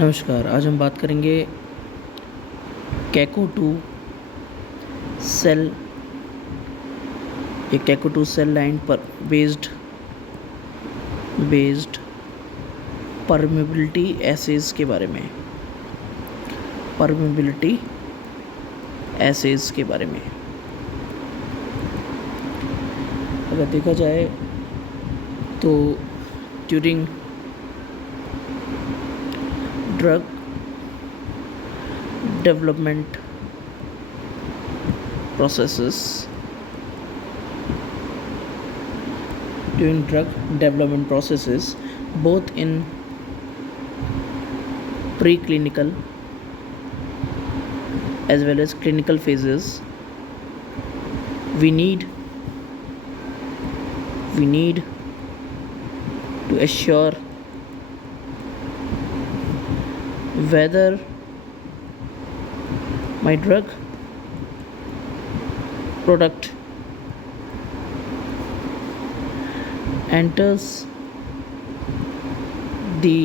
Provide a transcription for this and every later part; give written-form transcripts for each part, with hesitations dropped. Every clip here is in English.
नमस्कार। आज हम बात करेंगे Caco two cell Caco two cell line पर बेस्ड परमेबिलिटी एसेस के बारे में। परमेबिलिटी एसेस के बारे में अगर देखा जाए तो during drug development processes during drug development processes, both in preclinical as well as clinical phases, we need to assure whether my drug product enters the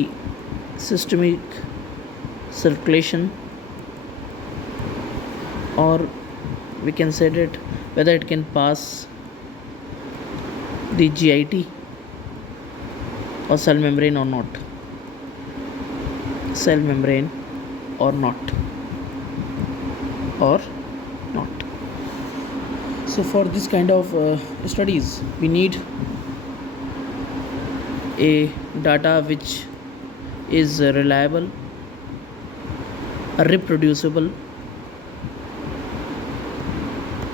systemic circulation, or we can say that whether it can pass the GIT or cell membrane or not. So for this kind of studies, we need a data which is reliable, reproducible,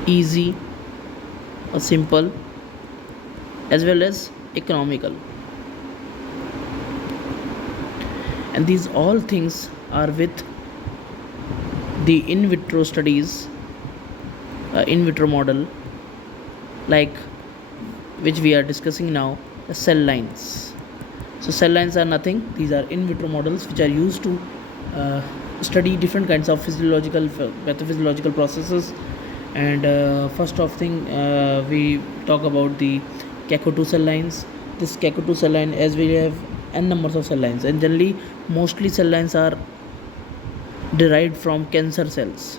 easy or simple, as well as economical. And these all things are with the in vitro studies, in vitro model, like which we are discussing now, the cell lines. So cell lines are nothing, these are in vitro models which are used to study different kinds of physiological, pathophysiological processes. And first of thing, we talk about the CACO2 cell lines. This CACO2 cell line, as we have n numbers of cell lines, and generally mostly cell lines are derived from cancer cells,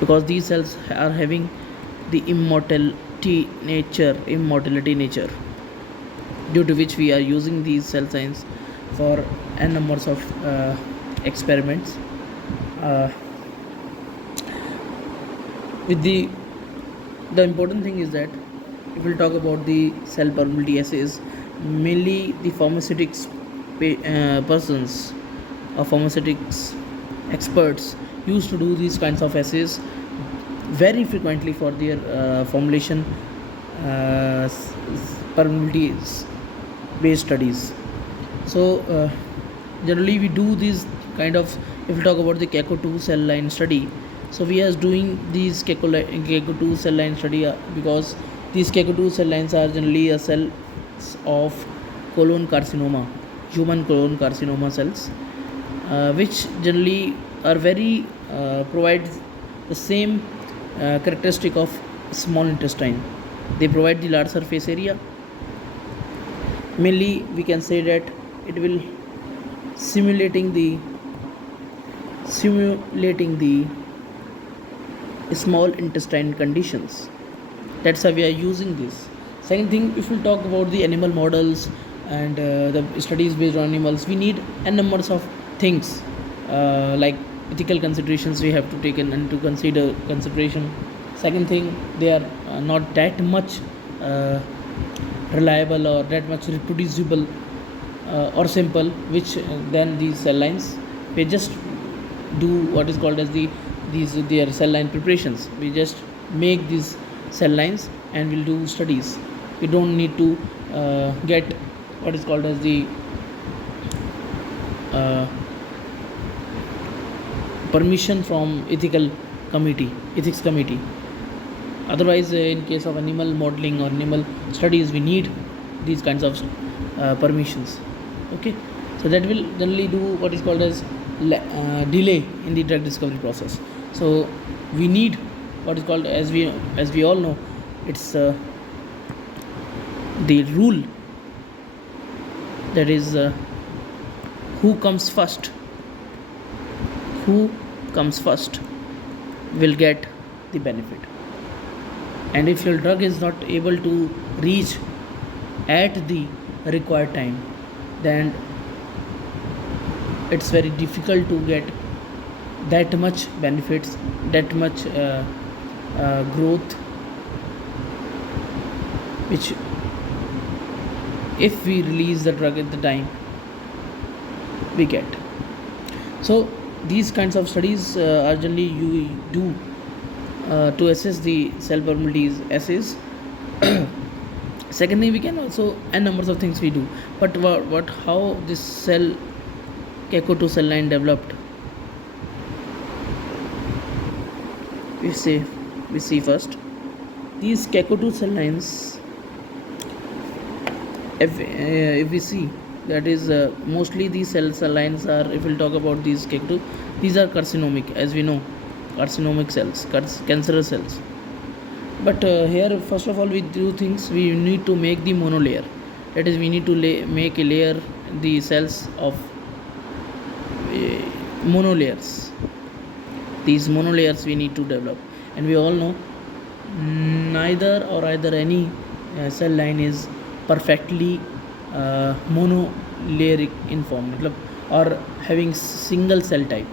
because these cells are having the immortality nature, due to which we are using these cell lines for n numbers of experiments. With the important thing is that if we'll talk about the cell permeability assays, mainly the pharmaceutics persons or pharmaceutics experts used to do these kinds of assays very frequently for their formulation permeability based studies. So generally we do these kind of, if we talk about the CACO2 cell line study, so we are doing these CACO2 cell line study because these CACO2 cell lines are generally a cells of colon carcinoma, human colon carcinoma cells, which generally are very provide the same characteristic of small intestine. They provide the large surface area. Mainly we can say that it will simulating the small intestine conditions. That's how we are using this. Second thing, if we talk about the animal models and the studies based on animals, we need n numbers of things, like ethical considerations we have to take into consideration. Second thing, they are not that much reliable or that much reproducible or simple, which then these cell lines, we just do what is called as their cell line preparations. We just make these cell lines and we'll do studies. We don't need to get what is called as the permission from ethics committee. Otherwise, in case of animal modeling or animal studies, we need these kinds of permissions. Okay, so that will generally do what is called as delay in the drug discovery process. So we need what is called, as we all know, it's the rule that is who comes first, who comes first will get the benefit. And if your drug is not able to reach at the required time, then it's very difficult to get that much benefits, that much growth, which if we release the drug at the time we get. So these kinds of studies are generally you do to assess the cell permeability assays. Secondly, we can also n numbers of things we do, but what how this cell Keiko2 cell line developed, we see first these Keiko2 cell lines. If we see, that is mostly these cell lines are, if we'll talk about these Keiko2, these are carcinomic, as we know, carcinomic cells, cancerous cells. But here first of all we do things, we need to make the monolayer, that is we need to make a layer, the cells of monolayers. These monolayers we need to develop, and we all know neither or either any cell line is perfectly monolayeric in form, or having single cell type,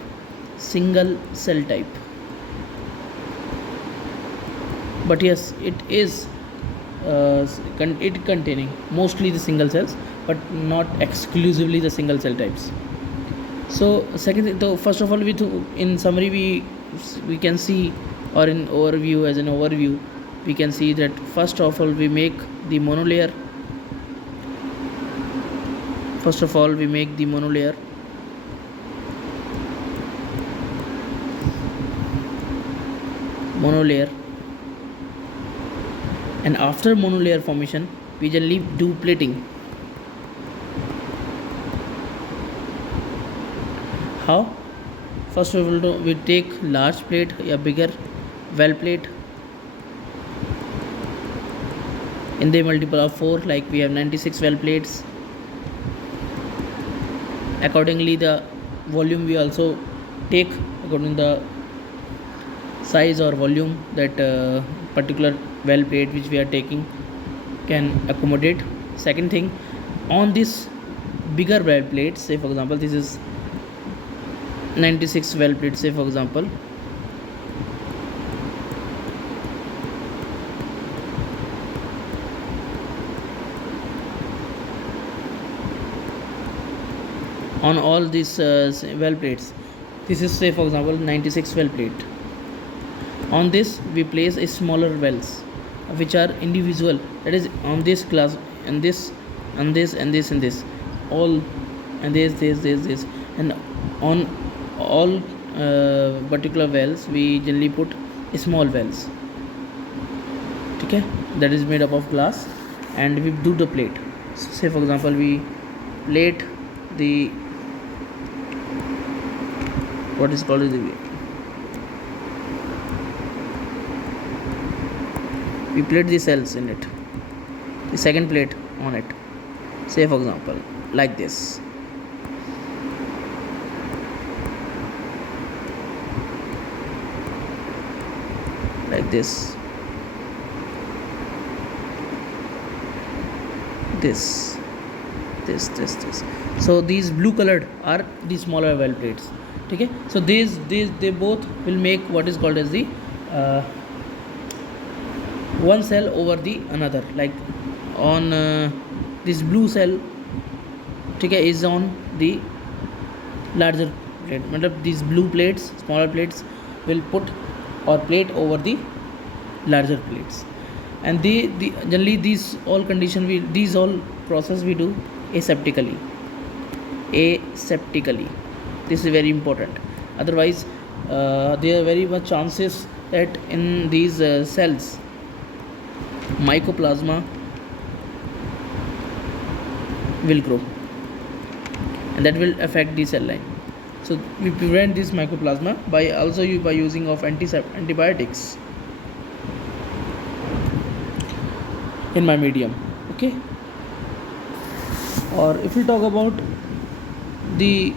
but yes, it is it containing mostly the single cells, but not exclusively the single cell types. So second thing, so first of all, in summary we can see, or in overview, as an overview we can see that first of all we make the monolayer. Monolayer, and after monolayer formation we generally do plating. How? First of all, we take large plate, a bigger well plate, in the multiple of 4, like we have 96 well plates. Accordingly the volume we also take according to the size or volume that particular well plate which we are taking can accommodate. Second thing, on this bigger well plate, say for example this is 96 well plate, say for example, on all these well plates, this is, say for example, 96 well plate. On this we place a smaller wells which are individual, that is on this class, and this and this and this and this, all, and this, and on all particular wells we generally put small wells, okay, that is made up of glass, and we do the plate. So say for example we plate the, what is called the, we plate the cells in it, the second plate on it, say for example like this, like this, so these blue colored are the smaller well plates, okay. So these they both will make what is called as the one cell over the another, like on this blue cell, okay, is on the larger plate, these blue plates, smaller plates will put or plate over the larger plates, and the generally these all condition these all process we do aseptically. This is very important, otherwise there are very much chances that in these cells mycoplasma will grow, and that will affect the cell line. So we prevent this mycoplasma by using of antibiotics in my medium, okay. Or if we talk about the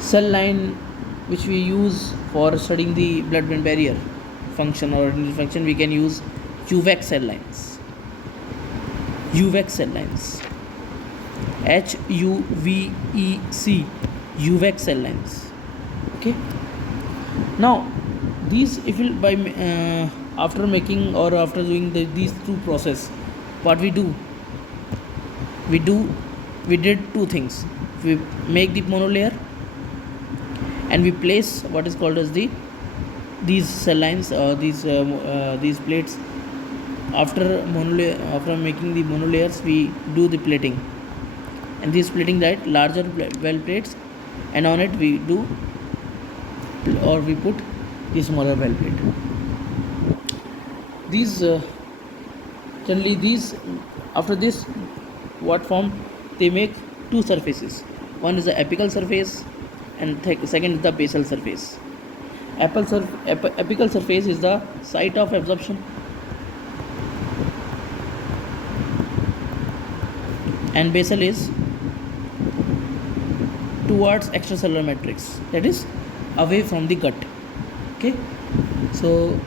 cell line which we use for studying the blood-brain barrier function or function, we can use UVEC cell lines. UVEC cell lines. HUVEC. UVEC cell lines. Okay. Now, these if we by after making or after doing these two process, what we do? We did two things. We make the monolayer and we place what is called as these cell lines or these plates. After making the monolayers, we do the plating, and this plating that larger well plates, and on it we do or we put the smaller well plate. These generally these after this what form they make two surfaces. One is the apical surface and second is the basal surface. Apical surface is the site of absorption and basal is towards extracellular matrix, that is away from the gut. Okay, so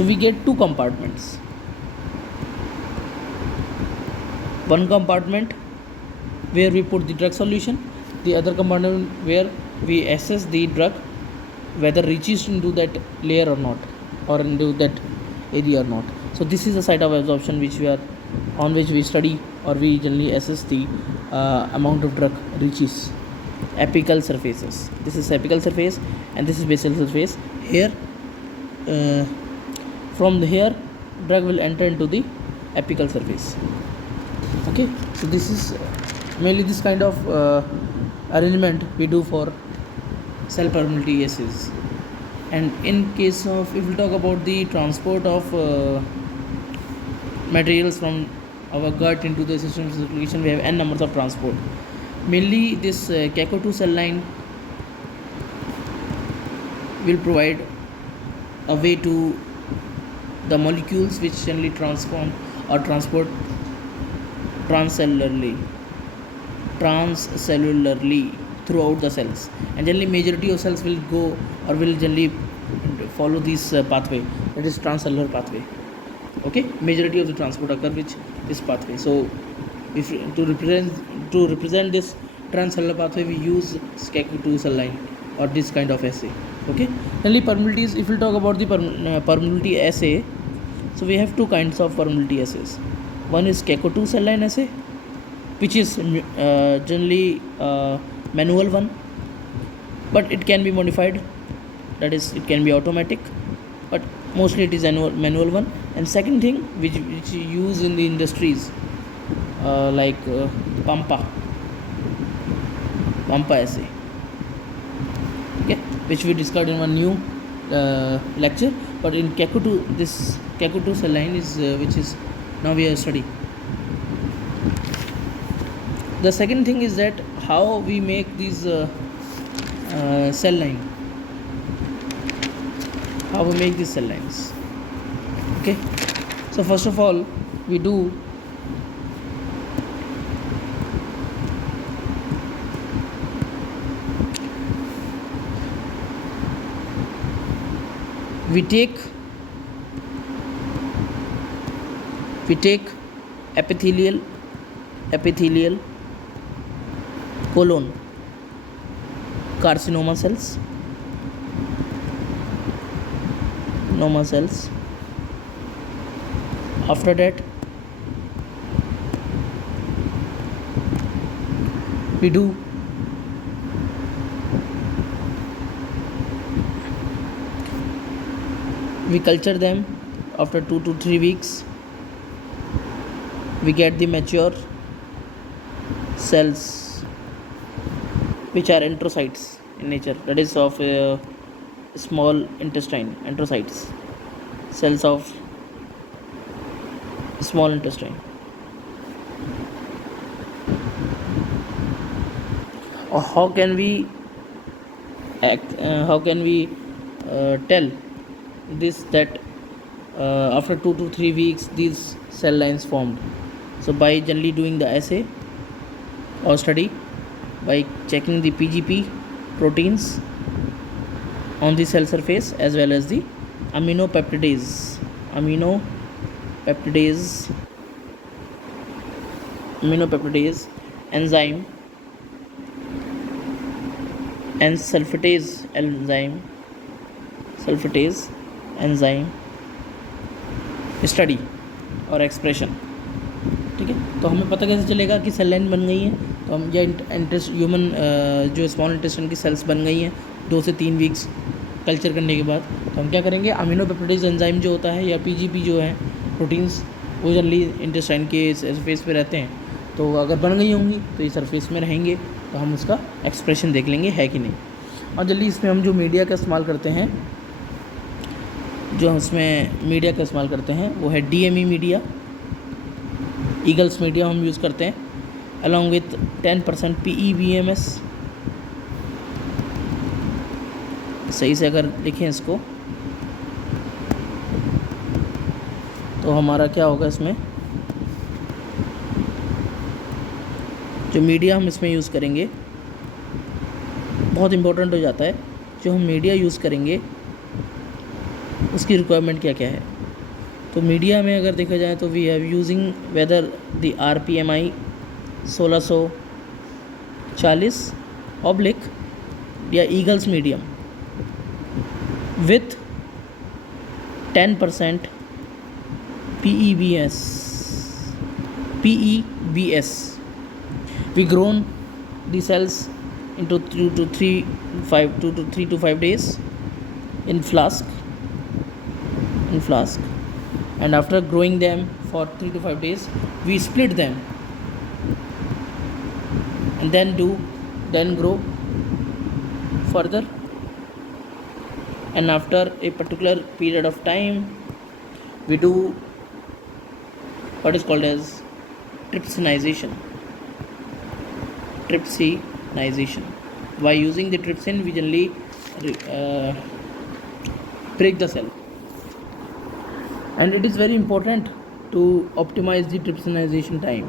we get two compartments. One compartment where we put the drug solution, the other compartment where we assess the drug whether reaches into that layer or not, or into that area or not. So this is the site of absorption which we study or we generally assess the amount of drug reaches. Apical surfaces. This is apical surface and this is basal surface. Here from here drug will enter into the apical surface. Okay, so this is mainly this kind of arrangement we do for cell permeability assays. And in case of, if we talk about the transport of materials from our gut into the system circulation, we have n numbers of transport. Mainly this CACO2 cell line will provide a way to the molecules which generally transform or transport transcellularly throughout the cells, and generally majority of cells will go or will generally follow this pathway, that is transcellular pathway. Okay, majority of the transport occur which this pathway. So if to represent this transcellular pathway, we use CACO2 cell line or this kind of assay. Okay, generally permeabilities, if we talk about the permeability assay, so we have two kinds of permeability assays. One is CACO2 cell line assay, which is generally manual one, but it can be modified, that is it can be automatic, but mostly it is manual one. And second thing which you use in the industries like pampa assay, okay, which we discussed in one new lecture. But in CACO2, this CACO2 cell line is which is now we are studying. The second thing is that how we make these cell line, how we make these cell lines. Okay, so first of all we take epithelial colon carcinoma cells, normal cells. After that we culture them. After 2 to 3 weeks we get the mature cells which are enterocytes in nature, that is of small intestine, enterocytes, cells of small intestine. Or how can we tell this, that After 2 to 3 weeks these cell lines formed. So by generally doing the assay or study, by checking the PGP proteins on the cell surface as well as the aminopeptidase aminopeptidase aminopeptidase enzyme and sulfatase enzyme study और expression. ठीक है, तो हमें पता कैसे चलेगा कि cell line बन गई है? तो हम या ह्यूमन जो स्मॉल इंटेस्टाइन की सेल्स बन गई हैं 2 से 3 वीक्स कल्चर करने के बाद, तो हम क्या करेंगे, अमीनोपेप्टिडेज एंजाइम जो होता है या पीजीपी जो है प्रोटीन्स, वो जनरली इंटेस्टाइन के सरफेस पे रहते हैं, तो अगर बन गई होंगी तो ये सरफेस में रहेंगे, तो हम उसका एक्सप्रेशन देख लेंगे है कि नहीं। और जल्दी इसमें हम जो मीडिया का इस्तेमाल करते हैं वो है DME मीडिया, ईगल्स मीडिया हम यूज़ करते हैं, अलॉन्ग विथ 10% PEBMS। सही से अगर लिखें इसको तो हमारा क्या होगा, इसमें जो मीडिया हम इसमें यूज़ करेंगे बहुत इम्पोर्टेंट हो जाता है। जो हम मीडिया यूज़ करेंगे उसकी रिक्वायरमेंट क्या क्या है। तो मीडिया में अगर देखा जाए तो we have using whether the RPMI 1640 oblique या Eagle's medium with 10% PEBS. We grown the cells into 2 to 3 days in flask, and after growing them for 3 to 5 days we split them and then grow further, and after a particular period of time we do what is called as trypsinization. By using the trypsin we generally break the cell, and it is very important to optimize the trypsinization time,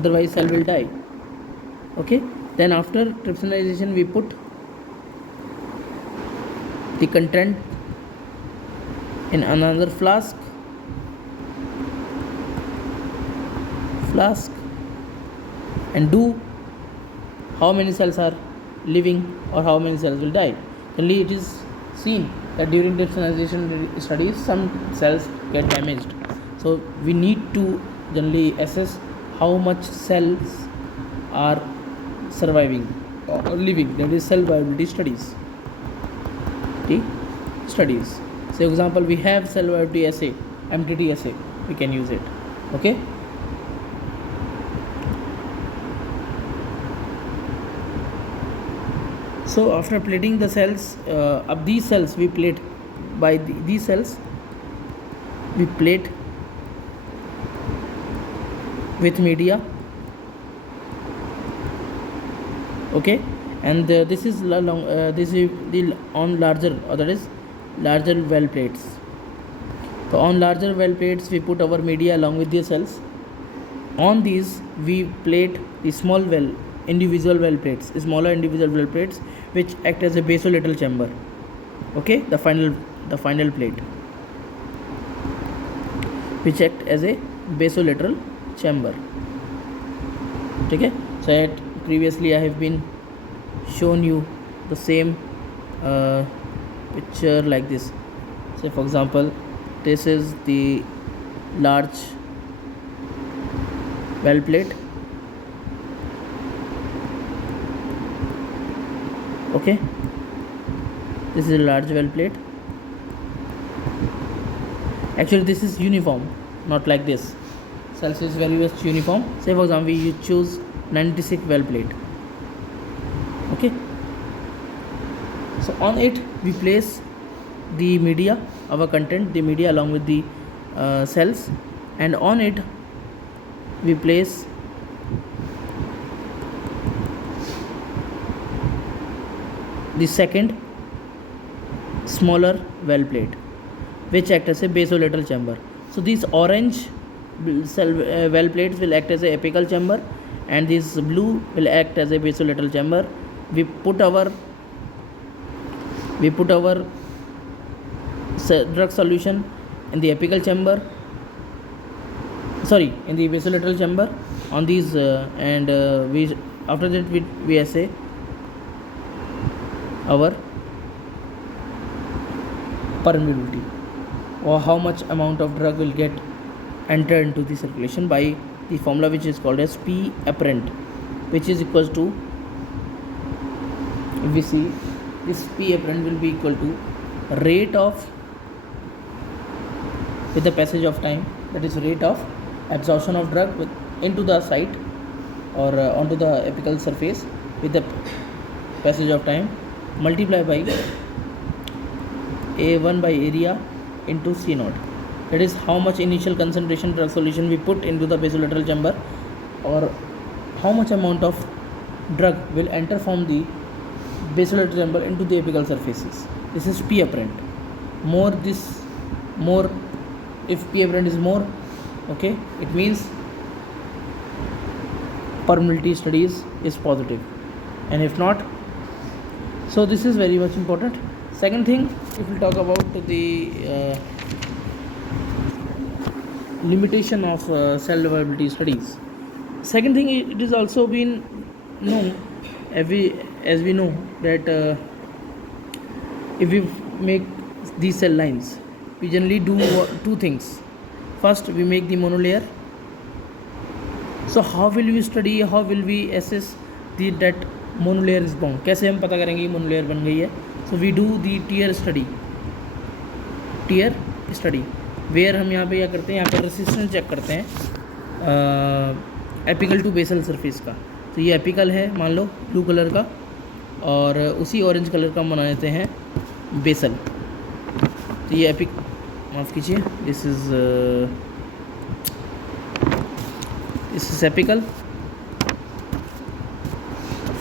otherwise cell will die. Okay, then after trypsinization we put the content in another flask and do how many cells are living or how many cells will die. Generally it is seen that during trypsinization studies some cells get damaged, so we need to generally assess how much cells are surviving or living, that is cell viability studies. So example, we have cell viability assay, MTT assay, we can use it. Okay, so after plating the cells, of these cells we plate by these cells we plate with media. Okay, and this is the on larger, or that is larger well plates. So on larger well plates we put our media along with the cells. On these we plate the smaller individual well plates, which act as a basolateral chamber. Okay, the final plate which act as a basolateral chamber. Okay, so previously I have been shown you the same picture like this. Say for example, this is the large well plate. Okay, this is a large well plate. Actually this is uniform, not like this. Cells is very much uniform. Say for example you choose 96 well plate. Okay, so on it we place the media, our content, the media along with the cells, and on it we place the second smaller well plate which act as a basolateral chamber. So these orange cell well plates will act as a apical chamber, and this blue will act as a basolateral chamber. We put our drug solution in the apical chamber, in the basolateral chamber on these, and we after that we assay our permeability, or how much amount of drug will get enter into the circulation by the formula which is called as P apparent, which is equals to, if we see, this P apparent will be equal to rate of, with the passage of time, that is rate of absorption of drug into the site or onto the apical surface with the passage of time, multiply by A1 by area into C naught. That is how much initial concentration drug solution we put into the basolateral chamber, or how much amount of drug will enter from the basolateral chamber into the apical surfaces. This is P apparent. If P apparent is more, okay, it means permeability studies is positive, and if not, so this is very much important. Second thing, if we talk about the limitation of cell viability studies. Second thing, it is also been known, as we know that if we make these cell lines, we generally do two things. First, we make the monolayer. So how will we study, how will we assess that monolayer is bound? कैसे हम पता करेंगे monolayer बन गई है? So we do the tear study, where हम यहाँ पे क्या करते हैं, यहाँ पर रेसिस्टेंस चेक करते हैं एपिकल टू बेसल सरफेस का. तो ये एपिकल है मान लो ब्लू कलर का, और उसी ऑरेंज कलर का बना देते हैं बेसल. तो ये माफ़ कीजिए, this is apical.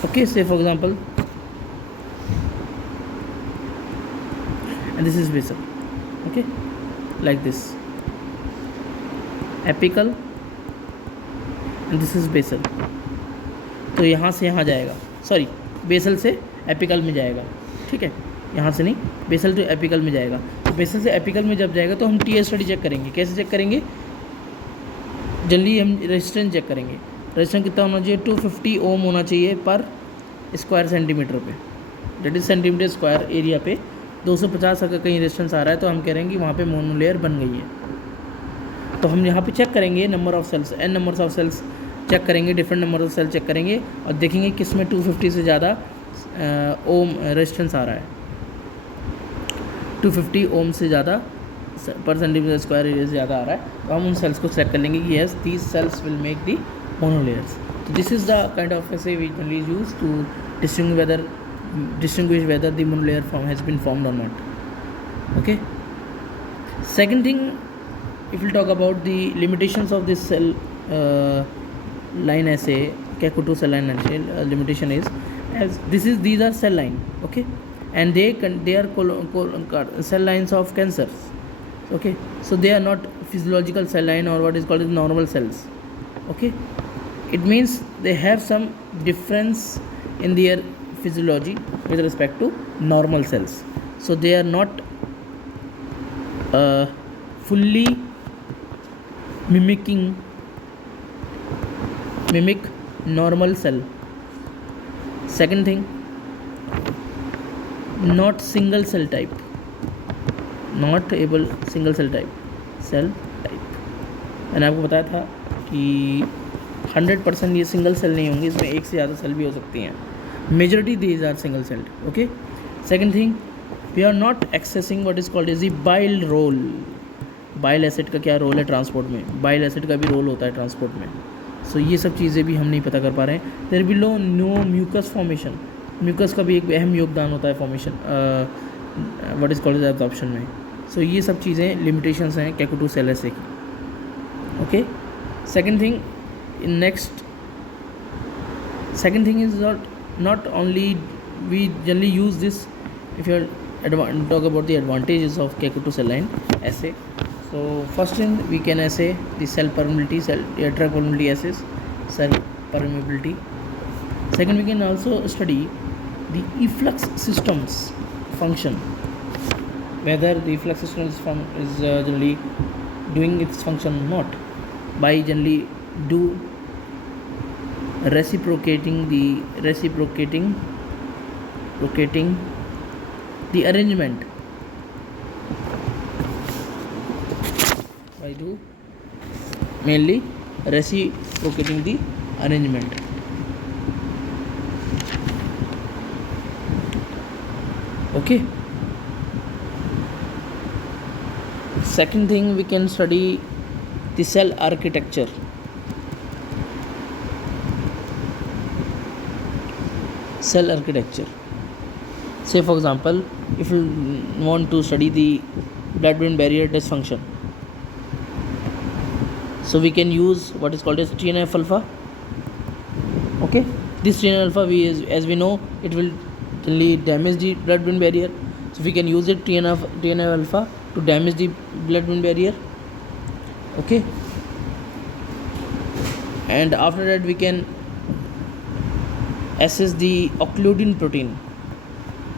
Okay, say for example, and this is basal. Okay, like this, apical, and this is basal. तो यहाँ से यहाँ जाएगा, बेसल से एपिकल में जाएगा. ठीक है, यहाँ से नहीं, बेसल टू एपिकल में जाएगा. तो बेसल से एपिकल में जब जाएगा तो हम टीयर स्टडी चेक करेंगे. कैसे चेक करेंगे? जल्दी हम रेजिस्टेंस चेक करेंगे. रेजिस्टेंस कितना होना चाहिए? 250 ओम होना चाहिए पर स्क्वायर सेंटीमीटर पे, that is centimetre square area पे. 250 अगर कहीं रेजिस्टेंस आ रहा है तो हम कह रहे हैं कि वहाँ पे मोनोलेयर बन गई है. तो हम यहाँ पे चेक करेंगे number of cells, n number of cells check करेंगे, different number of cell check करेंगे, और देखेंगे किस में 250 से ज़्यादा ओम रेजिस्टेंस आ रहा है. 250 ओम से ज़्यादा पर सेंटीमीटर स्क्वायर एरिया से ज़्यादा आ रहा है, तो हम उन सेल्स को सेलेक्ट कर लेंगे कि yes these cells will make the monolayers. So this is the kind of assay we generally use to distinguish whether the monolayer form has been formed or not. Okay. Second thing, if we talk about the limitations of this cell line assay, Kekoto cell line assay, limitation is, as these are cell line, okay, and they are cell lines of cancers. Okay, so they are not physiological cell line or what is called as normal cells. Okay. It means they have some difference in their physiology with respect to normal cells. So they are not fully mimic normal cell. Second thing, not single cell type, single cell type. मैंने आपको बताया था कि 100% ये single cell नहीं होंगी, इसमें एक से ज़्यादा सेल भी हो सकती हैं. Majority these are single celled. Okay. Second thing, we are not accessing what is called as the bile role. Bile acid का क्या रोल है ट्रांसपोर्ट में? बाइल एसिड का भी रोल होता है ट्रांसपोर्ट में. सो ये सब चीज़ें भी हम नहीं पता कर पा रहे हैं. There will no mucus formation. Mucus का भी एक अहम योगदान होता है formation what is called as absorption में. सो ये सब चीज़ें लिमिटेशंस हैं केको2 सेल एसे की. Okay. Second thing, second thing is not only we generally use this. If you talk about the advantages of Kekoto cell line, assay. So first thing we can assay the cell permeability, drug permeability assays, cell permeability. Second, we can also study the efflux systems function, whether the efflux system is generally doing its function or not, by generally do reciprocating the arrangement, by do mainly reciprocating the arrangement. Okay. Second thing, we can study the cell architecture. Cell architecture. Say for example, if you want to study the blood-brain barrier dysfunction, so we can use what is called as TNF alpha. Okay, this TNF alpha, as we know, it will really damage the blood-brain barrier. So we can use it TNF alpha to damage the blood-brain barrier. Okay, and after that we can assess the occludin protein.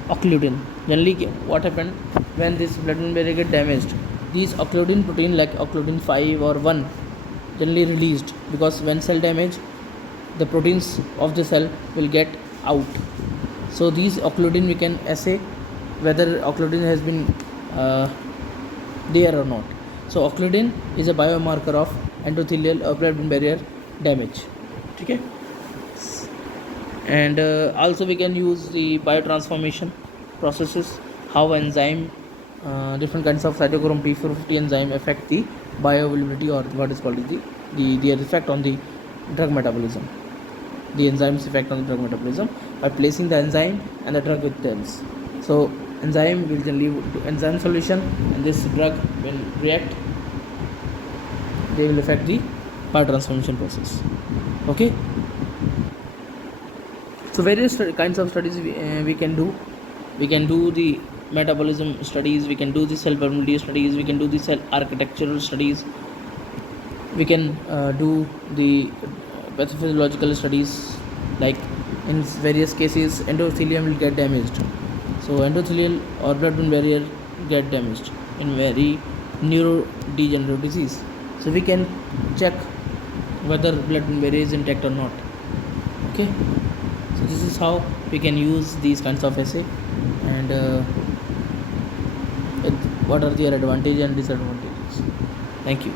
Occludin, generally what happened when this blood-brain barrier get damaged, these occludin protein like occludin 5 or 1 generally released, because when cell damage, the proteins of the cell will get out. So these occludin, we can assay whether occludin has been there or not. So occludin is a biomarker of endothelial or blood-brain barrier damage. Okay. And also we can use the biotransformation processes, how enzyme, different kinds of cytochrome P450 enzyme affect the bioavailability, or what is called the effect on the drug metabolism. The enzyme's effect on the drug metabolism by placing the enzyme and the drug with cells. So enzyme will generally do enzyme solution, and this drug will react. They will affect the biotransformation process. Okay. So various kinds of studies we can do. We can do the metabolism studies, we can do the cell permeability studies, we can do the cell architectural studies, we can do the pathophysiological studies, like in various cases endothelium will get damaged. So endothelial or blood-brain barrier get damaged in very neurodegenerative disease. So we can check whether blood-brain barrier is intact or not. Okay. So this is how we can use these kinds of assay, and what are their advantages and disadvantages. Thank you.